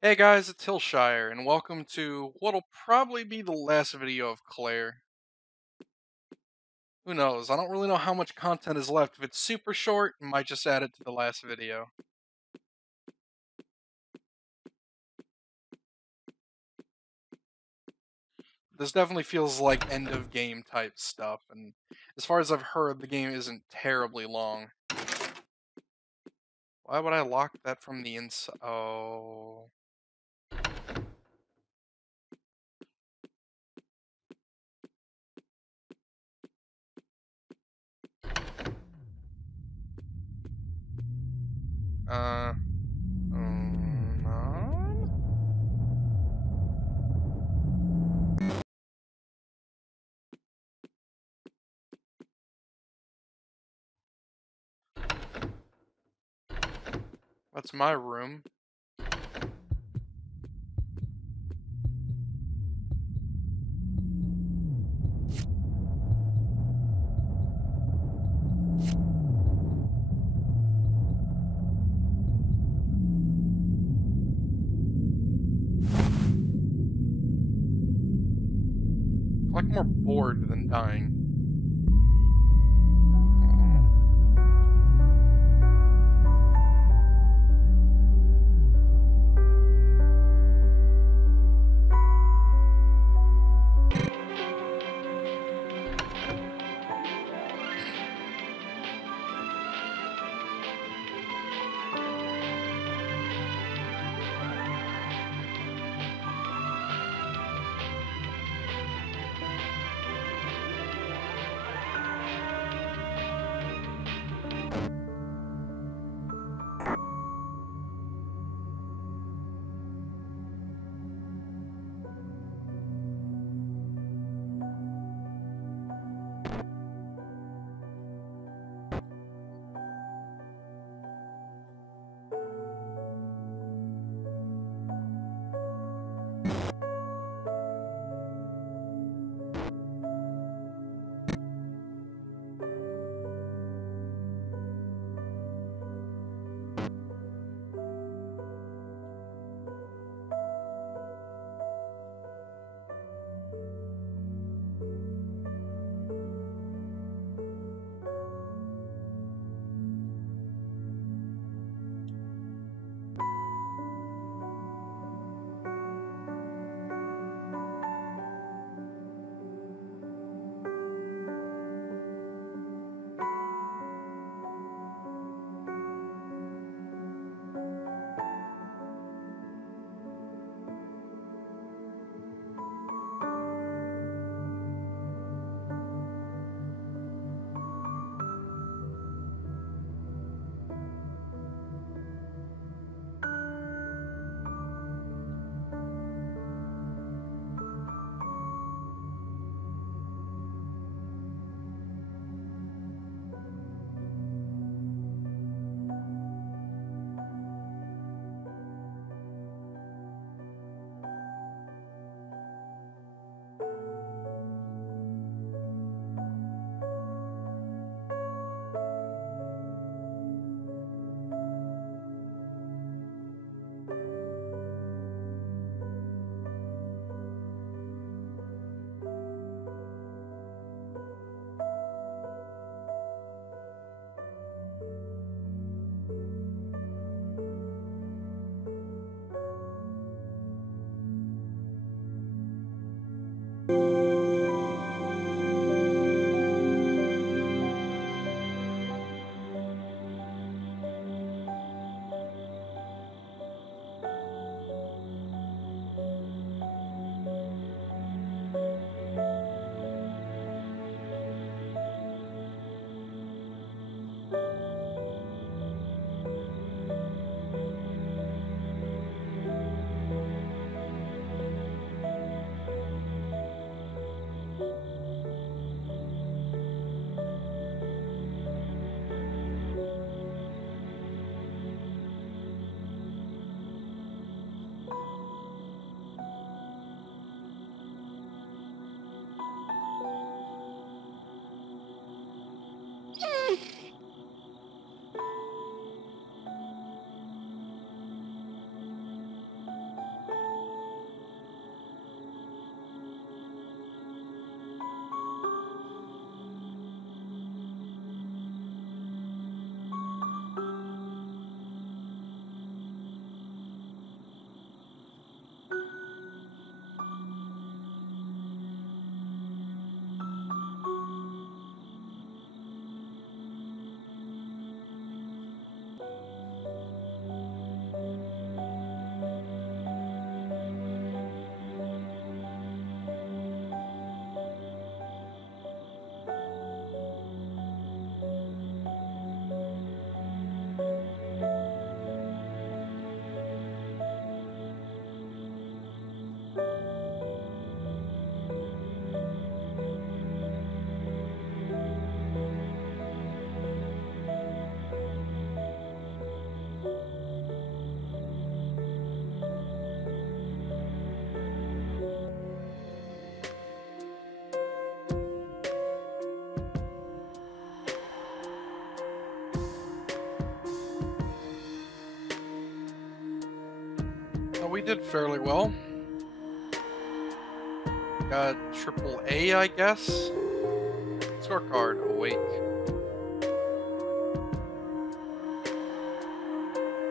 Hey guys, it's Hillshire, and welcome to what'll probably be the last video of Claire. Who knows? I don't really know how much content is left. If it's super short, I might just add it to the last video. This definitely feels like end of game type stuff, and as far as I've heard, the game isn't terribly long. Why would I lock that from the inside? Oh. Uh. On? That's my room. I feel like I'm more bored than dying. So we did fairly well. Got triple A, I guess. Scorecard, awake.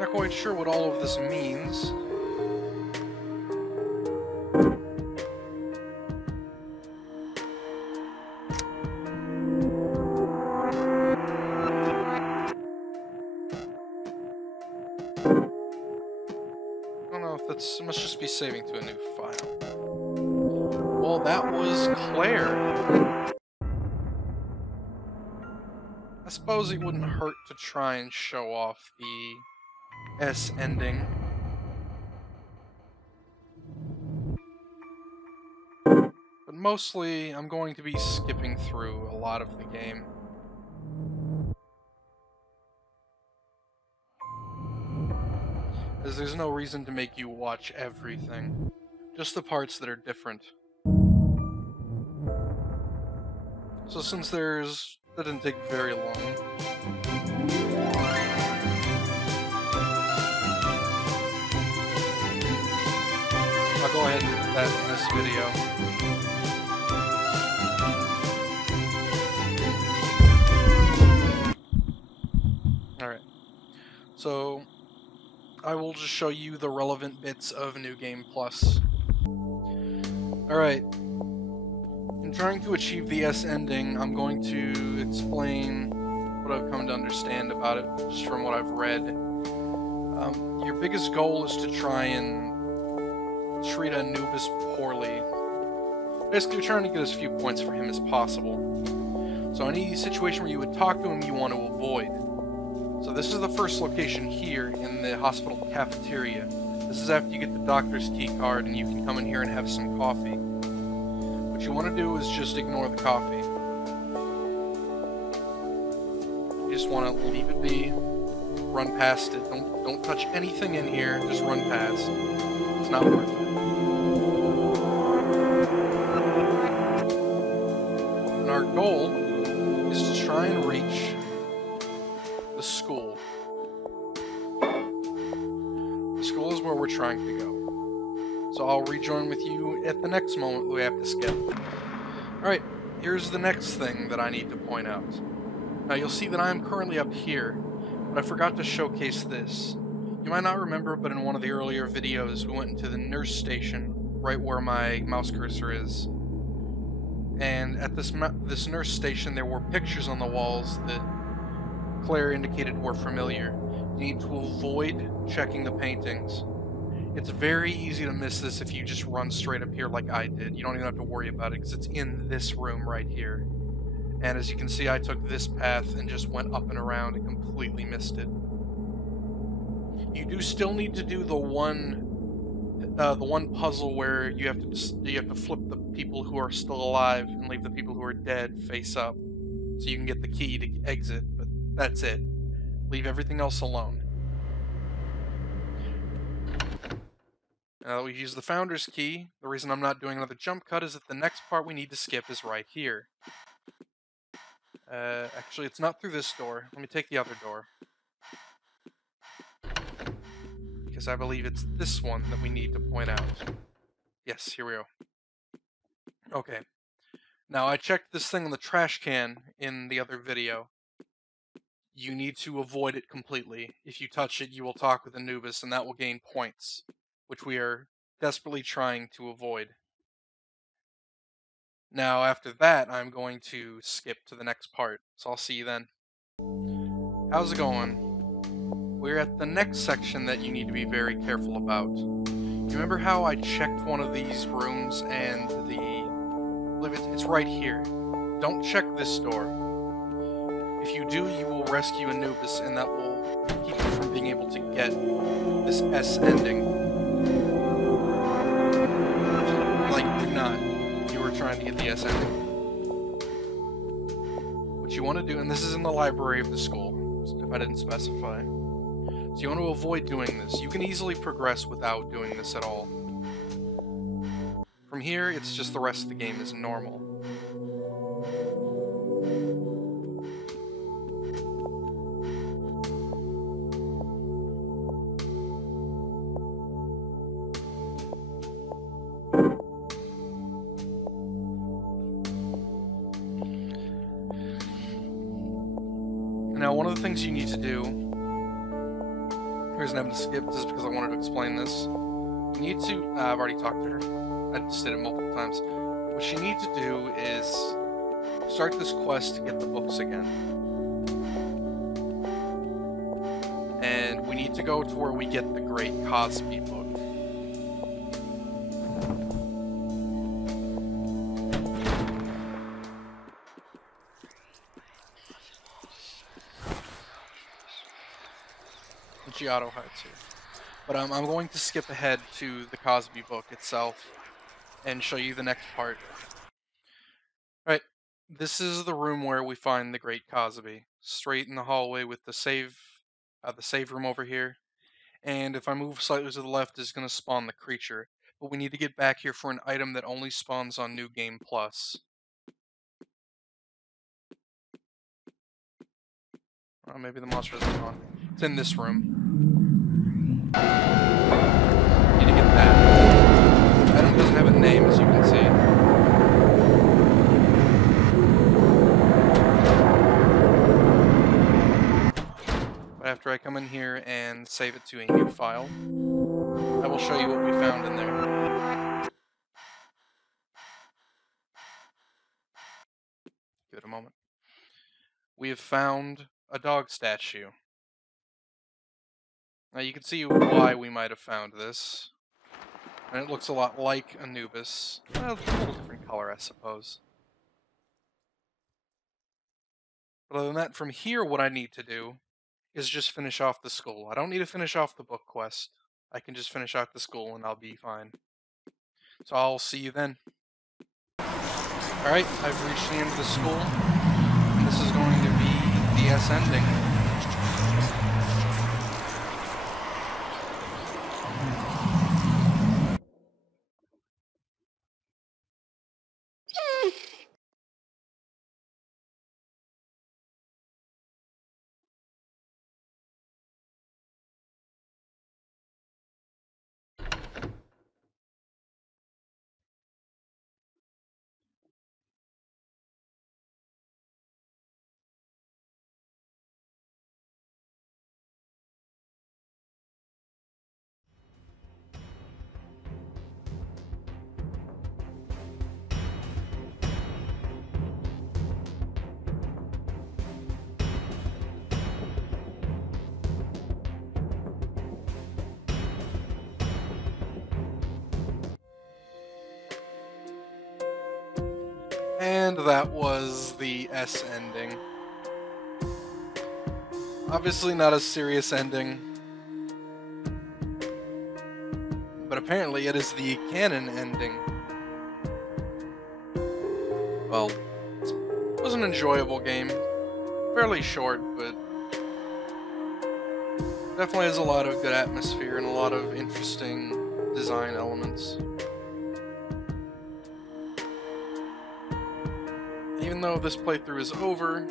Not quite sure what all of this means. I don't know if that's... It must just be saving to a new file. Well, that was Claire. I suppose it wouldn't hurt to try and show off the S ending. But mostly, I'm going to be skipping through a lot of the game. As there's no reason to make you watch everything. Just the parts that are different. So since that didn't take very long. I'll go ahead and do that in this video. Alright. So, I will just show you the relevant bits of New Game Plus. Alright. In trying to achieve the S ending, I'm going to explain what I've come to understand about it, just from what I've read. Your biggest goal is to try and treat Anubis poorly. Basically, you're trying to get as few points for him as possible. So any situation where you would talk to him, you want to avoid. So this is the first location here in the hospital cafeteria. This is after you get the doctor's key card and you can come in here and have some coffee. What you want to do is just ignore the coffee. You just want to leave it be, run past it. Don't touch anything in here, just run past. It's not worth it. And our goal is to try and reach the school. The school is where we're trying to go. So I'll rejoin with you at the next moment we have to skip. Alright, here's the next thing that I need to point out. Now you'll see that I am currently up here, but I forgot to showcase this. You might not remember, but in one of the earlier videos we went into the nurse station, right where my mouse cursor is. And at this nurse station there were pictures on the walls that Claire indicated were familiar. You need to avoid checking the paintings. It's very easy to miss this if you just run straight up here like I did. You don't even have to worry about it because it's in this room right here. And as you can see, I took this path and just went up and around and completely missed it. You do still need to do the one puzzle where you have to flip the people who are still alive and leave the people who are dead face up, so you can get the key to exit. But that's it. Leave everything else alone. Now that we've used the Founder's Key, the reason I'm not doing another jump cut is that the next part we need to skip is right here. Actually, it's not through this door. Let me take the other door. Because I believe it's this one that we need to point out. Yes, here we go. Okay. Now, I checked this thing on the trash can in the other video. You need to avoid it completely. If you touch it, you will talk with Anubis, and that will gain points, which we are desperately trying to avoid. Now, after that, I'm going to skip to the next part, so I'll see you then. How's it going? We're at the next section that you need to be very careful about. You remember how I checked one of these rooms and it's right here. Don't check this door. If you do, you will rescue Anubis, and that will keep you from being able to get this S ending. Like, do not. You were trying to get the S ending. What you want to do, and this is in the library of the school, if I didn't specify. So you want to avoid doing this. You can easily progress without doing this at all. From here, it's just the rest of the game is normal. Now, one of the things you need to do, the reason I'm going to skip this is because I wanted to explain this. You need to, I've already talked to her, I just did it multiple times. What you need to do is start this quest to get the books again. And we need to go to where we get the Great Cosby book. Giotto had to. But I'm going to skip ahead to the Cosby book itself and show you the next part. Right, this is the room where we find the Great Cosby. Straight in the hallway with the save room over here. And if I move slightly to the left, it's going to spawn the creature. But we need to get back here for an item that only spawns on New Game Plus. Oh, maybe the monster isn't on. It's in this room. Need to get that. Item doesn't have a name, as you can see. But after I come in here and save it to a new file, I will show you what we found in there. Give it a moment. We have found a dog statue. Now you can see why we might have found this. And it looks a lot like Anubis. Well, it's a little different color, I suppose. But other than that, from here, what I need to do is just finish off the school. I don't need to finish off the book quest. I can just finish off the school and I'll be fine. So I'll see you then. Alright, I've reached the end of the school. And this is going to be the S ending. And that was the S ending. Obviously not a serious ending, but apparently it is the canon ending. Well, it was an enjoyable game. Fairly short, but definitely has a lot of good atmosphere and a lot of interesting design elements. Even though this playthrough is over,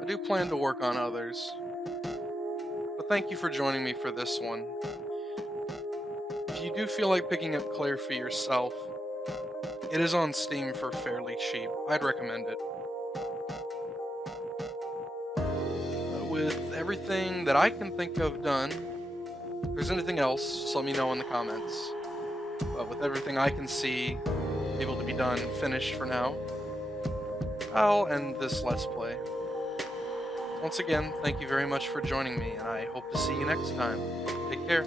I do plan to work on others. But thank you for joining me for this one. If you do feel like picking up Claire for yourself, it is on Steam for fairly cheap. I'd recommend it. With everything that I can think of done, if there's anything else, just let me know in the comments. But with everything I can see able to be done, finished for now, I'll end this Let's Play. Once again, thank you very much for joining me, and I hope to see you next time. Take care.